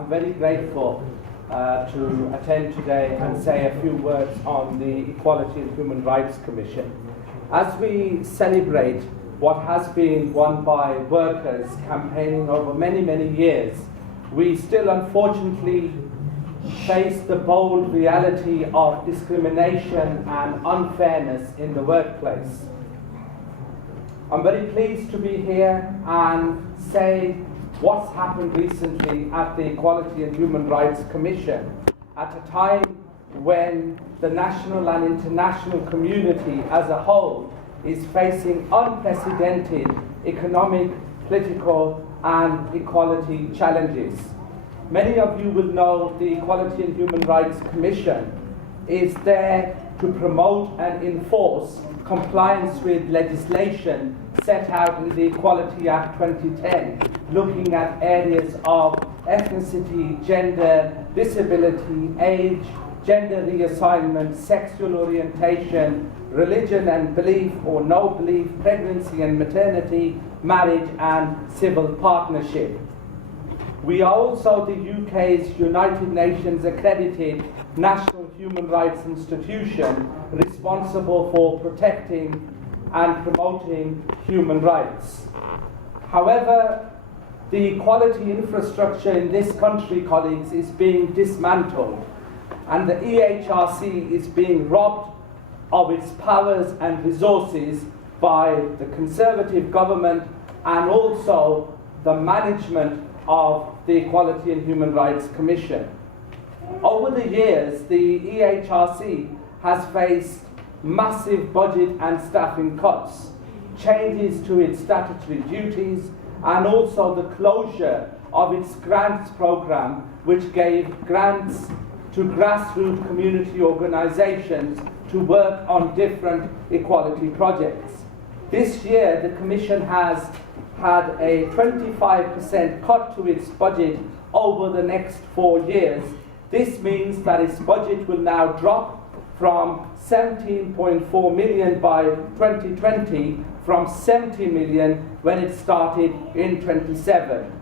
I'm very grateful to attend today and say a few words on the Equality and Human Rights Commission. As we celebrate what has been won by workers campaigning over many, many years, we still unfortunately face the bold reality of discrimination and unfairness in the workplace. I'm very pleased to be here and say what's happened recently at the Equality and Human Rights Commission at a time when the national and international community as a whole is facing unprecedented economic, political and equality challenges. Many of you will know the Equality and Human Rights Commission is there to promote and enforce compliance with legislation set out in the Equality Act 2010, looking at areas of ethnicity, gender, disability, age, gender reassignment, sexual orientation, religion and belief or no belief, pregnancy and maternity, marriage and civil partnership. We are also the UK's United Nations accredited national human rights institution responsible for protecting and promoting human rights. However, the equality infrastructure in this country, colleagues, is being dismantled, and the EHRC is being robbed of its powers and resources by the Conservative government and also the management of the Equality and Human Rights Commission. Over the years, the EHRC has faced massive budget and staffing cuts, changes to its statutory duties, and also the closure of its grants program, which gave grants to grassroots community organisations to work on different equality projects. This year, the Commission has had a 25% cut to its budget over the next 4 years. This means that its budget will now drop from 17.4 million by 2020 from 70 million when it started in 27.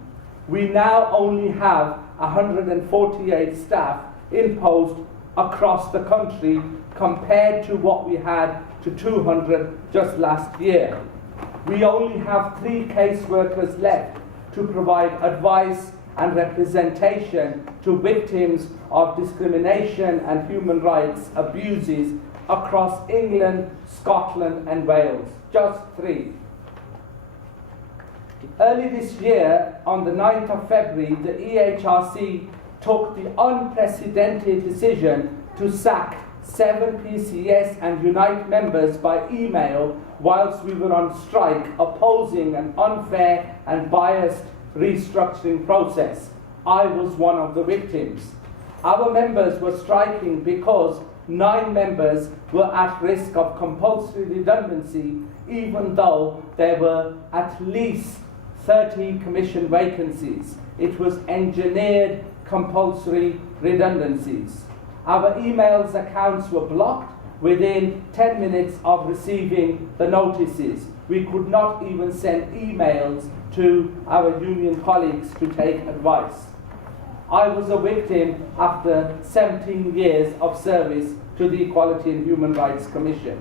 We now only have 148 staff imposed across the country compared to what we had to 200 just last year. We only have 3 caseworkers left to provide advice and representation to victims of discrimination and human rights abuses across England, Scotland and Wales. Just 3. Early this year, on the 9th of February, the EHRC took the unprecedented decision to sack 7 PCS and Unite members by email whilst we were on strike opposing an unfair and biased restructuring process. I was one of the victims. Our members were striking because 9 members were at risk of compulsory redundancy, even though there were at least 30 commission vacancies. It was engineered compulsory redundancies. Our emails accounts were blocked within 10 minutes of receiving the notices. We could not even send emails to our union colleagues to take advice. I was a victim after 17 years of service to the Equality and Human Rights Commission.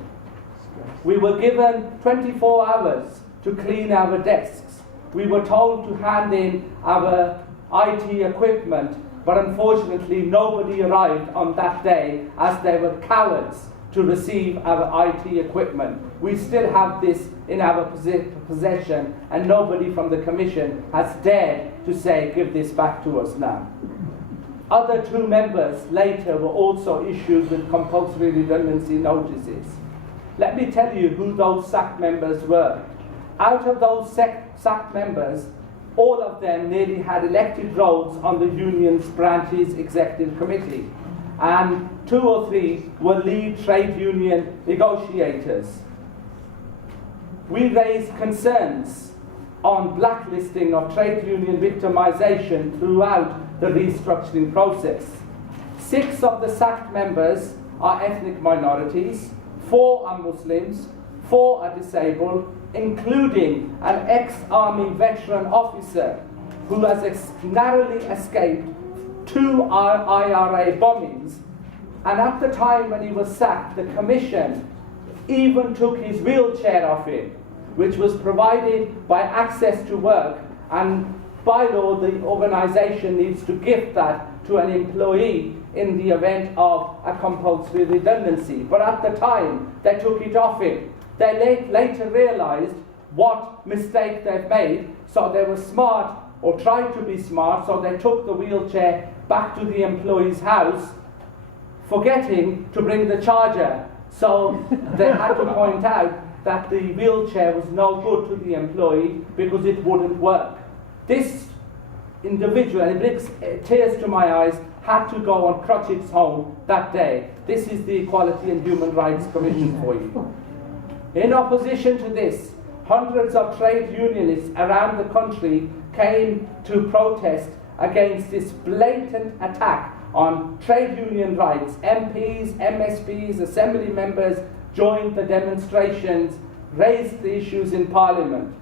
We were given 24 hours to clean our desks. We were told to hand in our IT equipment, but unfortunately nobody arrived on that day as they were cowards to receive our IT equipment. We still have this in our possession and nobody from the Commission has dared to say, give this back to us now. Other 2 members later were also issued with compulsory redundancy notices. Let me tell you who those sacked members were. Out of those sacked members, all of them nearly had elected roles on the union's branch's executive committee, and 2 or 3 were lead trade union negotiators. We raised concerns on blacklisting of trade union victimization throughout the restructuring process. 6 of the sacked members are ethnic minorities, 4 are Muslims, 4 are disabled, including an ex-army veteran officer who has narrowly escaped 2 IRA bombings, and at the time when he was sacked, the commission even took his wheelchair off him, which was provided by Access to Work, and by law the organisation needs to gift that to an employee in the event of a compulsory redundancy. But at the time, they took it off him. They later realised what mistake they've made, so they were smart, or tried to be smart, so they took the wheelchair back to the employee's house, forgetting to bring the charger. So they had to point out that the wheelchair was no good to the employee because it wouldn't work. This individual, and it brings tears to my eyes, had to go on crutches home that day. This is the Equality and Human Rights Commission for you. In opposition to this, hundreds of trade unionists around the country came to protest against this blatant attack on trade union rights. MPs, MSPs, assembly members joined the demonstrations, raised the issues in Parliament.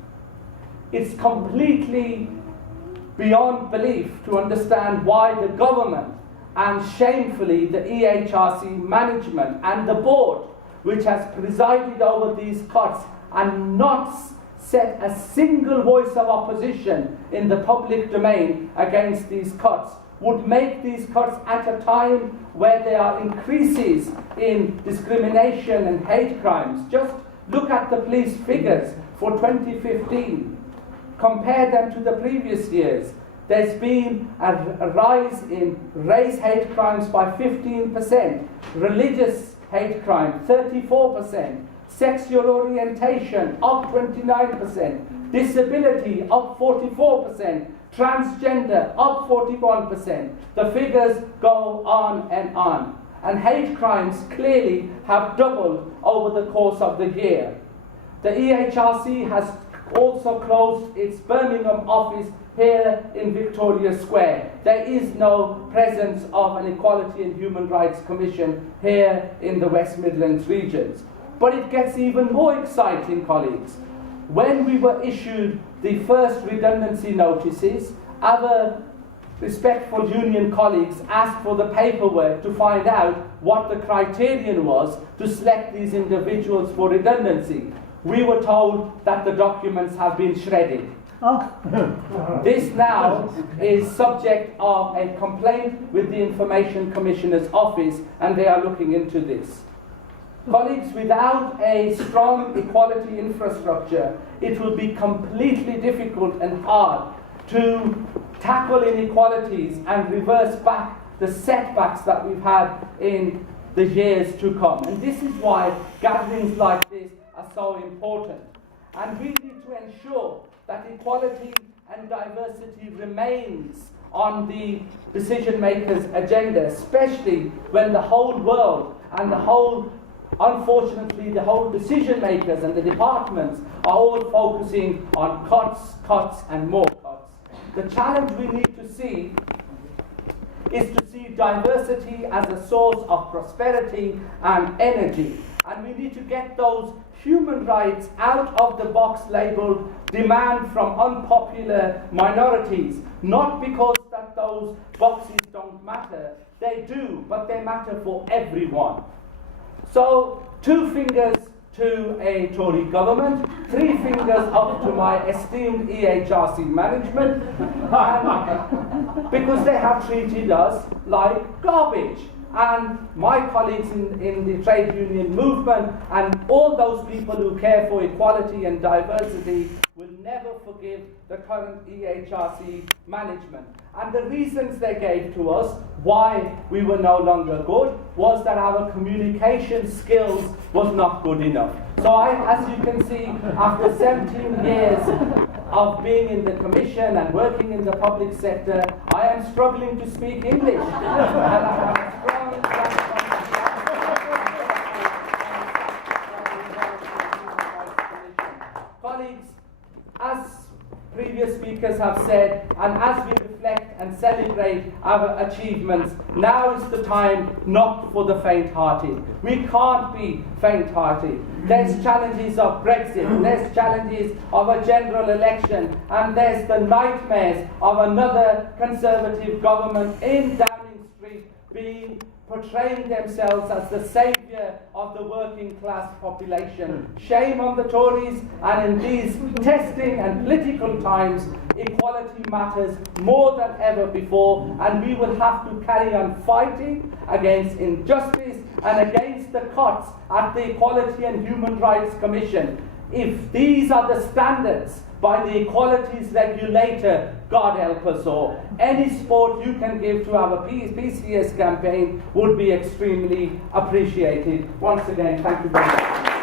It's completely beyond belief to understand why the government, and shamefully the EHRC management and the board, which has presided over these cuts and not set a single voice of opposition in the public domain against these cuts, would make these cuts at a time where there are increases in discrimination and hate crimes. Just look at the police figures for 2015. Compare them to the previous years. There's been a rise in race hate crimes by 15%, religious hate crime 34%, sexual orientation up 29%, disability up 44%, transgender up 41%. The figures go on and on. And hate crimes clearly have doubled over the course of the year. The EHRC has also closed its Birmingham office here in Victoria Square. There is no presence of an Equality and Human Rights Commission here in the West Midlands regions. But it gets even more exciting, colleagues. When we were issued the first redundancy notices, our respectful union colleagues asked for the paperwork to find out what the criterion was to select these individuals for redundancy. We were told that the documents have been shredded. This now is subject of a complaint with the Information Commissioner's office, and they are looking into this. Colleagues, without a strong equality infrastructure, it will be completely difficult and hard to tackle inequalities and reverse back the setbacks that we've had in the years to come. And this is why gatherings like this are so important. And we need to ensure that equality and diversity remains on the decision makers' agenda, especially when the whole world and unfortunately the whole decision makers and the departments are all focusing on cuts and more cuts. The challenge we need to see is to see diversity as a source of prosperity and energy. And we need to get those human rights out of the box labeled demand from unpopular minorities, not because that those boxes don't matter. They do, but they matter for everyone. So 2 fingers to a Tory government, 3 fingers up to my esteemed EHRC management, because they have treated us like garbage. And my colleagues in the trade union movement and all those people who care for equality and diversity will never forgive the current EHRC management. And the reasons they gave to us why we were no longer good was that our communication skills was not good enough. So as you can see, after 17 years of being in the commission and working in the public sector, I am struggling to speak English. And I have a strong colleagues, as previous speakers have said, and as we reflect and celebrate our achievements. Now is the time not for the faint-hearted. We can't be faint-hearted. There's challenges of Brexit, there's challenges of a general election, and there's the nightmares of another Conservative government in Downing Street portraying themselves as the saviour of the working class population. Shame on the Tories, and in these testing and political times, equality matters more than ever before, and we will have to carry on fighting against injustice and against the cuts at the Equality and Human Rights Commission. If these are the standards by the equalities regulator, God help us all. Any support you can give to our PCS campaign would be extremely appreciated. Once again, thank you very much.